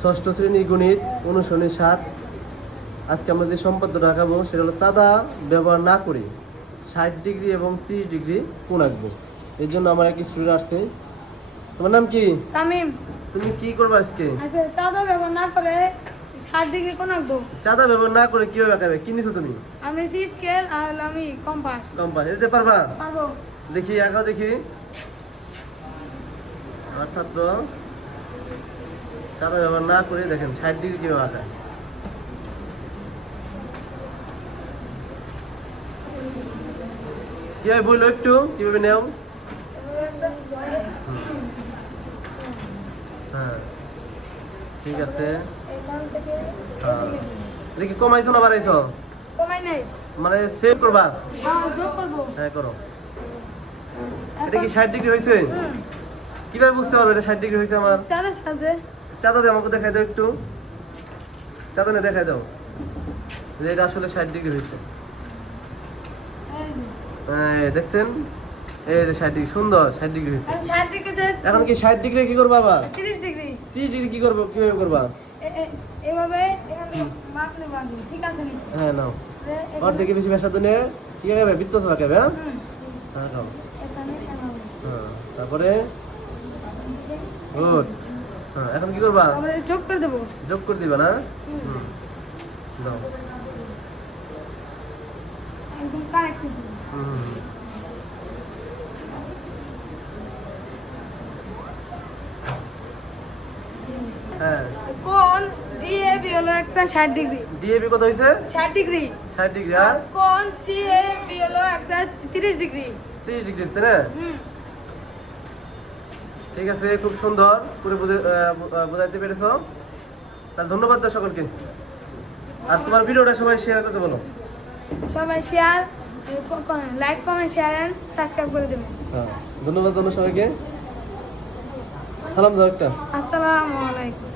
ষষ্ঠ শ্রেণী গণিত অনুশীলনী 7। আজকে আমরা যে সম্পাদ্য আঁকাবো সেটা হলো চাঁদা ব্যবহার না করে 60 ডিগ্রি এবং 30 ডিগ্রি কোণ আঁকবো। এর জন্য আমার এক স্টুডেন্ট আসছে। তোমার নাম কি? তামিম। তুমি কি করবে আজকে? আচ্ছা, চাঁদা ব্যবহার না করে 60 ডিগ্রি কোণ আঁকবো। চাঁদা ব্যবহার না করে কিভাবে আঁকাবে? কি নিছো তুমি? আমি স্কেল আর আমি কম্পাস। কম্পাস দিতে পারবা? পারবো। দেখি আঁকাও দেখি। আমার ছাত্র চাঁদা ব্যবহার না করে দেখেন 60 ডিগ্রি কিভাবে আঁকায়। কিভাবে বললো একটু, কিভাবে নেও? হ্যাঁ ঠিক আছে। দেখি কমাইছো না বাড়াইছো? কমাই নাই, মানে সেভ করবা? যোগ করবো। হ্যাঁ করো। এটা কি 60 ডিগ্রি হয়েছে? কিভাবে বুঝতে পারবো এটা 60 ডিগ্রি হয়েছে আমার? চাঁদের সাথে চাঁদা দিয়ে আমাকে দেখাই দাও একটু। চাঁদা নিয়ে দেখাই দাও যে এটা আসলে 60 ডিগ্রি হয়েছে। দেখছেন এই যে 60 ডিগ্রি, সুন্দর 60 ডিগ্রি হয়েছে। 60 ডিগ্রিতে এখন কি 60 ডিগ্রি কি করবা আবার? 30 ডিগ্রি। 30 ডিগ্রি কি করবো, কিভাবে করবা? এভাবে এখানে মাপ নেবা, ঠিক আছে নি? হ্যাঁ নাও। আর দেখি বেশি বেশা তো নে কি হবে, বৃত্ত আঁকাবে। হ্যাঁ হ্যাঁ খাও। এখানে হ্যাঁ তারপরে গুড। হ্যাঁ এখন কি করবা? আমরা যোগ করে দেব। যোগ করে দিবা না? দাও। একদম কারেক্ট দেব। হ্যাঁ কোণ ডিএবি হলো একটা 60 ডিগ্রি। ডিএবি কত হইছে? 60 ডিগ্রি। 60 ডিগ্রি। আর কোণ সিএবি হলো একটা 30 ডিগ্রি। 30 ডিগ্রি আছে না? ঠিক আছে, খুব সুন্দর পুরো বোঝাইতে পেরেছো। তাহলে ধন্যবাদ দাও সকলকে। আর তোমার ভিডিওটা সবাই শেয়ার করতে বলো। সবাই share, like, comment, share and subscribe করে দেবেন। হ্যাঁ ধন্যবাদ সবাইকে। সালাম দাও একটা। আসসালামু আলাইকুম।